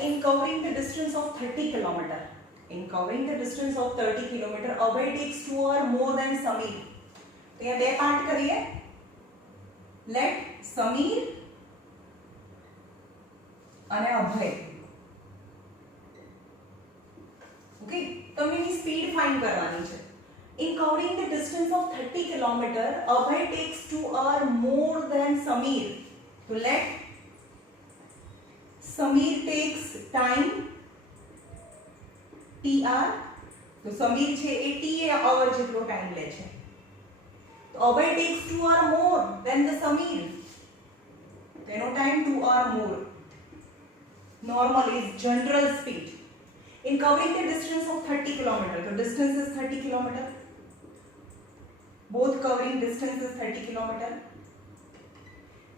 in covering the distance of 30 kilometer. In covering the distance of 30 kilometer, Abhay takes 2 hours more than Sameer. तो यहाँ બે part કરીએ. Let Sameer અને Abhay. Okay, તમને ની speed find કરવાની છે. In covering the distance of 30 kilometer, Abhay takes 2 hours more than Sameer. So let Sameer takes time TR. तो Sameer છે એ TA hour જેટલો ટાઈમ લે છે. તો Abhay takes 2 hours more than the Sameer. તેનો time 2 hours more. Normal is general speed. In covering the distance of 30 kilometer, the distance is 30 kilometer. Both covering distance is 30 kilometer.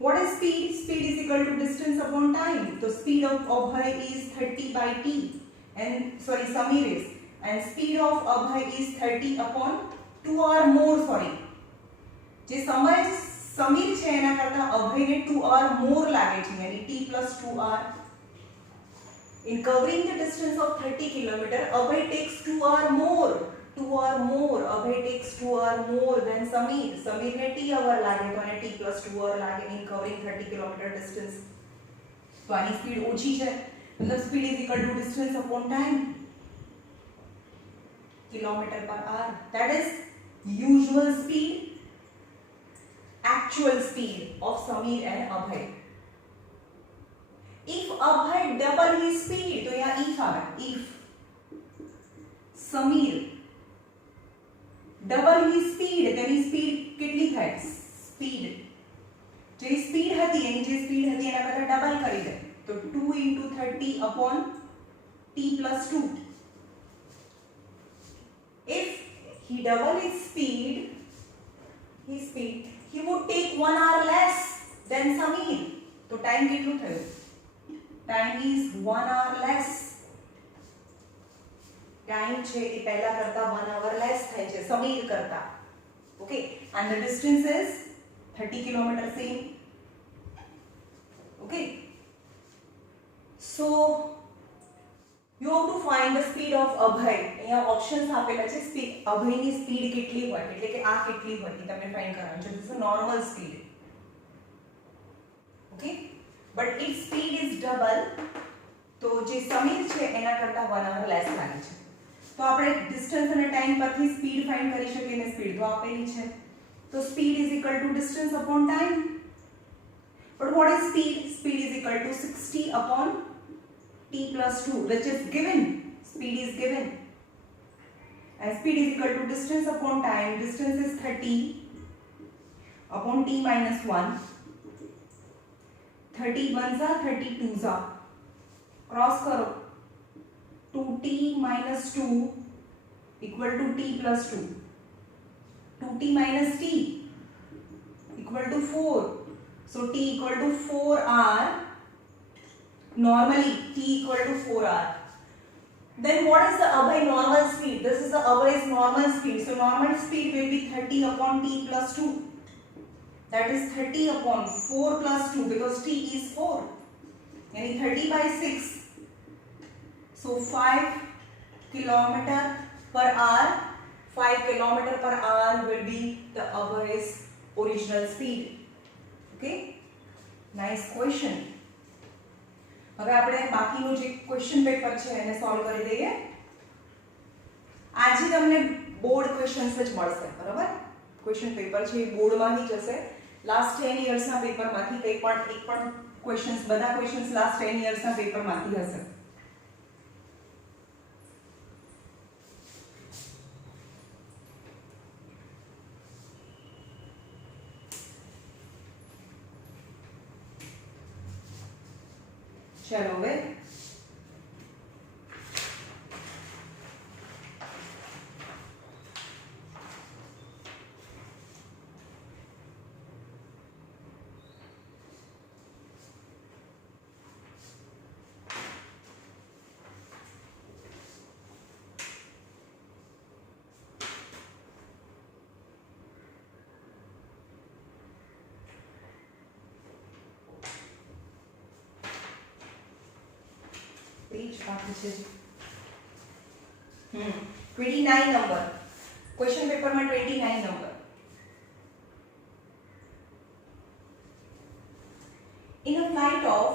What is speed? Speed is equal to distance upon time. So speed of Abhay is 30 by t, and Sameer is, and speed of Abhay is 30 upon 2 hour more. જે સમય સમીર છે એના કરતા અભયને 2 hour more લાગે છે, यानी t plus 2 hour. In covering the distance of 30 kilometer, Abhay takes 2 hour more. 2 hour more. Abhay takes 2 hour more than Sameer. Sameer ने t hour लागे तो એને t plus 2 hour लागे in covering 30 kilometer distance. तो आनी speed ओછી છે, मतलब speed is equal to distance upon time, kilometer per hour. That is usual speed, actual speed of Sameer and Abhay. If Abhay double his speed, तो यहाँ if आवे. If Sameer double his speed, તેની speed કેટલી થાય? Speed જે speed હતી એની જે speed હતી એના કરતા ડબલ કરી દે, તો 2 into 30 upon t plus 2. If he double his speed, he would take 1 hour less than Sameer. તો ટાઈમ કેટલું થયું? Time is 1 hour less. Time છે એ પહેલા કરતા 1 hour less થાય છે સમીર કરતા. Okay, and the distance is 30 kilometer same. Okay, so you have to find the speed of Abhay. અહીંયા ઓપ્શન્સ આપેલા છે. સ્પીડ અભયની સ્પીડ કેટલી હોય, એટલે કે આ કેટલી હોય એ તમને ફાઇન્ડ કરવાનું છે. This is normal speed. Okay, but if speed is double, તો જે સમીર છે એના કરતા 1 hour less લાગે છે. તો આપણે ડિસ્ટન્સ અને ટાઈમ પરથી સ્પીડ ફાઇન્ડ કરી શકીએ ને સ્પીડ તો આપેલી છે. તો speed is equal to distance upon time. But what is speed? Speed is equal to 60 upon t plus 2, which is given. Speed is given. And speed is equal to distance upon time. Distance is 30 upon t minus 1. 30 ones are 30 twos are. Cross करो. 2t minus 2 equal to t plus 2. 2t minus t equal to 4. So t equal to 4r. Normally t equal to 4r. Then what is the Abhay normal speed? This is the Abhay's normal speed. So normal speed will be 30 upon t plus 2. That is 30 upon 4 plus 2, because t is 4. Yani 30 by 6. So 5 kilometer per hour. 5 kilometer per hour will be the Abhay's original speed. Okay? Nice question. હવે આપણે બાકીનું જે question paper છે એને solve કરી દઈએ. આજે તમને બોર્ડ ક્વેશ્ચન્સ જ મળશે, બરાબર? ક્વેશ્ચન પેપર છે એ બોર્ડમાંથી જશે. લાસ્ટ 10 યર્સના પેપરમાંથી કંઈ પણ એક પણ ક્વેશ્ચન્સ, બધા ક્વેશ્ચન્સ લાસ્ટ 10 યર્સના પેપરમાંથી હશે. चलो वे page बाकी છે 29 number question paper में 29 number in a flight of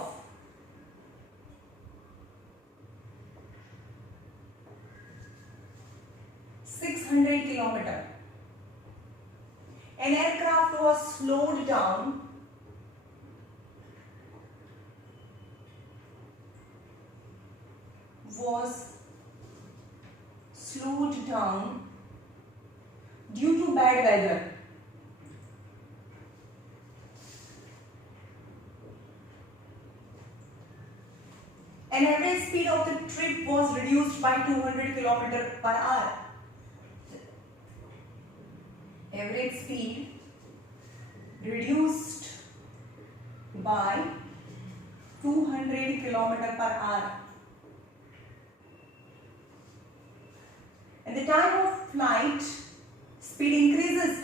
600 kilometer an aircraft was slowed down due to bad weather. An average speed of the trip was reduced by 200 km per hour. Average speed reduced by 200 km per hour. And the time of flight, speed increases,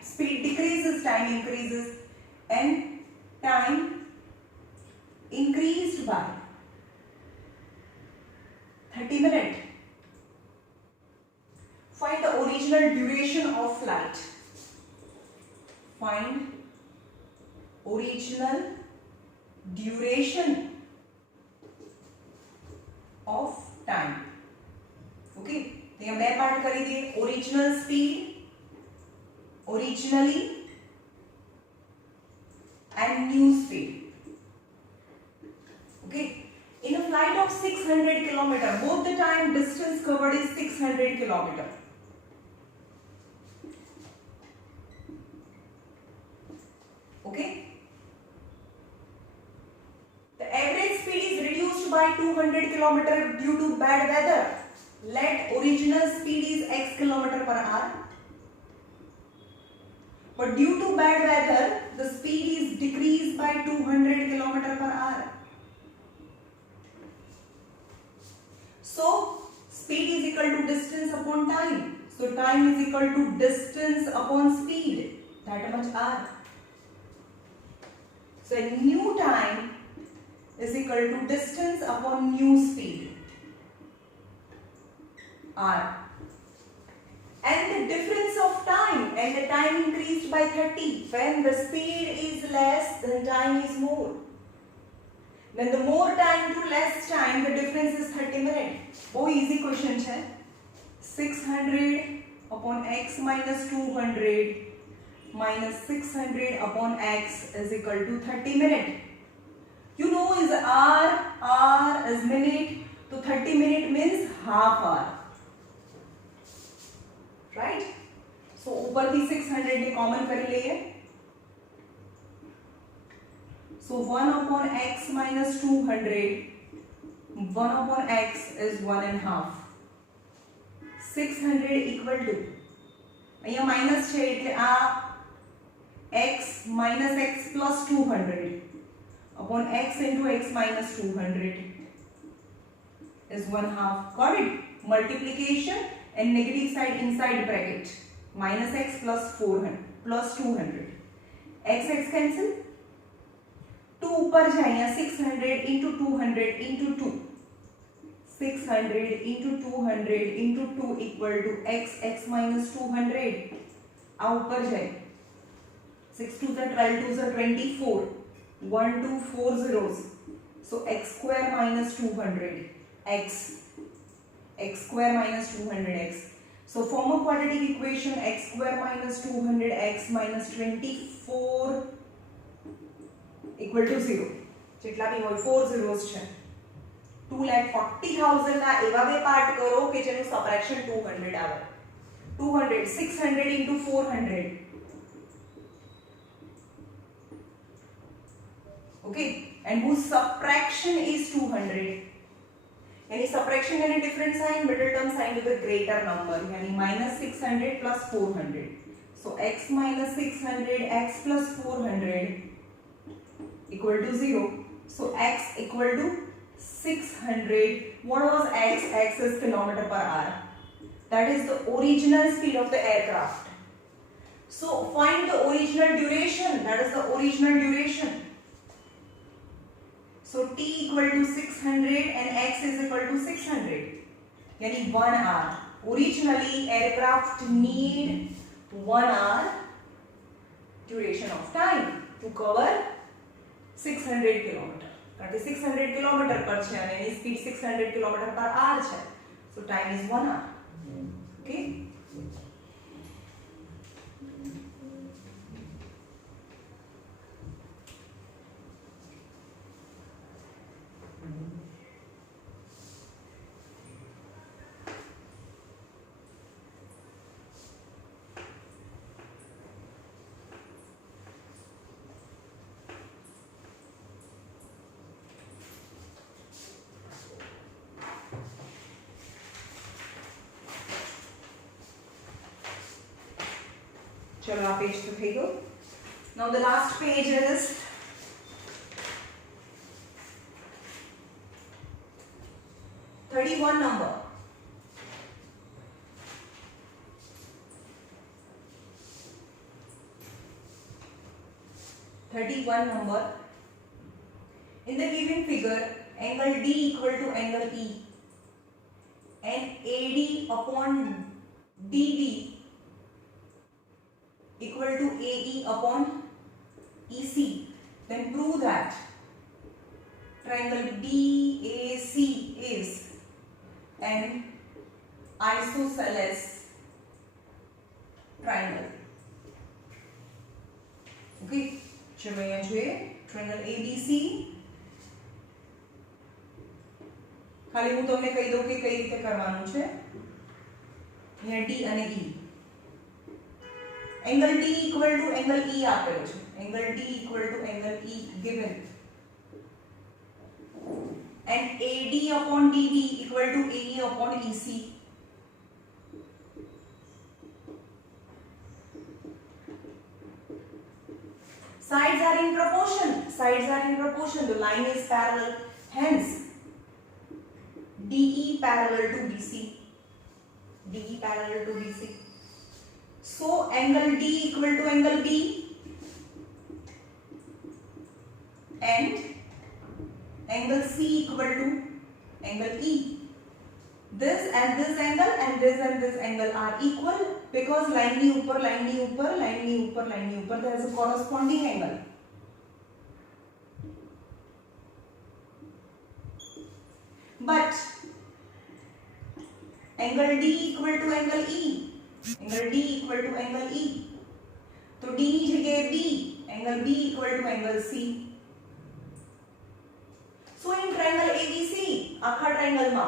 speed decreases, time increases, and time increased by 30 minutes. Find the original duration of flight. Find original duration of time. Okay. तो यहाँ मैं part करी दिए original speed originally and new speed okay in a flight of 600 kilometre both the time distance covered is 600 kilometre okay the average speed is reduced by 200 kilometre due to bad weather. Let original speed is x km per hour, but due to bad weather, the speed is decreased by 200 km per hour. So, speed is equal to distance upon time. So, time is equal to distance upon speed. That much r. So, new time is equal to distance upon new speed. R. And the difference of time, and the time increased by 30. When the speed is less, then time is more. When the more time to less time, the difference is 30 minutes. Oh, easy question है. 600 upon x minus 200 minus 600 upon x is equal to 30 minutes. You know is R is minute. So 30 minute means half hour. Right so ऊपर भी 600 ने common कर लिए सो 1 upon x minus 200 1 upon x is 1.5 600 equal to અહીંયા minus છે એટલે આ x minus x plus 200 upon x into x minus 200 is 1/2. Got it? Multiplication and negative side inside bracket minus x plus 400 plus 200 x cancel 2 ऊपर जाए 600 into 200 into 2 600 into 200 into 2 equal to x minus 200 आ ऊपर जाए 6 2 12 2 24 1 2 4 zeros so x square minus 200 x square minus 200x. So form a quadratic equation x square minus 200x minus 24 equal to 0. જેટલા બી હોય 4 zeros છે. 2,40,000 ના એવા બે પાર્ટ કરો કે જેનું સબટ્રેક્શન 200 આવે. 200 600 into 400. Okay, and whose subtraction is 200. यानी सब्ट्रैक्शन यानी different sign middle term sign with a greater number यानी minus 600 plus 400 so x minus 600 x plus 400 equal to 0 so x equal to 600 what was x is kilometer per hour that is the original speed of the aircraft so find the original duration that is the original duration so t equal to 600 600 and x is equal to 600 यानी 1 hour. Originally aircraft need 1 hour duration of time to cover 600 kilometer. કારણ કે 600 kilometre પર છે અને એની speed 600 kilometre પર R છે. So time is 1 hour. Okay. चलो आ page तो થઈ ગયો. Now the last page is number. Number. In the given figure, angle D equal to angle E and AD upon DB equal to AE upon EC. Then prove that triangle BAC is an isosceles triangle. Okay, चलो यहाँ જોઈએ triangle ABC. ખાલી હું તમને કહી દઉં કે કઈ રીતે કરવાનું છે. અહીંયા D અને E. Angle D equal to angle E આપેલો છે. Angle D equal to angle E given. And AD upon DB equal to AE upon EC. Sides are in proportion. Sides are in proportion. The line is parallel. Hence, DE parallel to BC. DE parallel to BC. So angle D equal to angle B and angle C equal to angle E. This and this angle and this angle are equal because line ni upar there is a corresponding angle. But angle D equal to angle E. Angle D equal to angle E. तो D ની જગ્યાએ B, angle B equal to angle C. So in triangle ABC, આખા triangle માં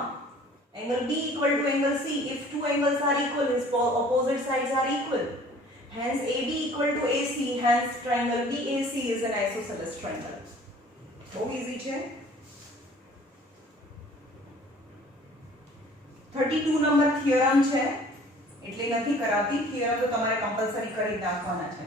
angle B equal to angle C, if two angles are equal, its opposite sides are equal. Hence AB equal to AC, hence triangle BAC is an isosceles triangle. બહુ easy છે. 32 number theorem છે એટલે નથી કરાવતી. Theorem તો તમારે compulsory કરી નાખવાના છે.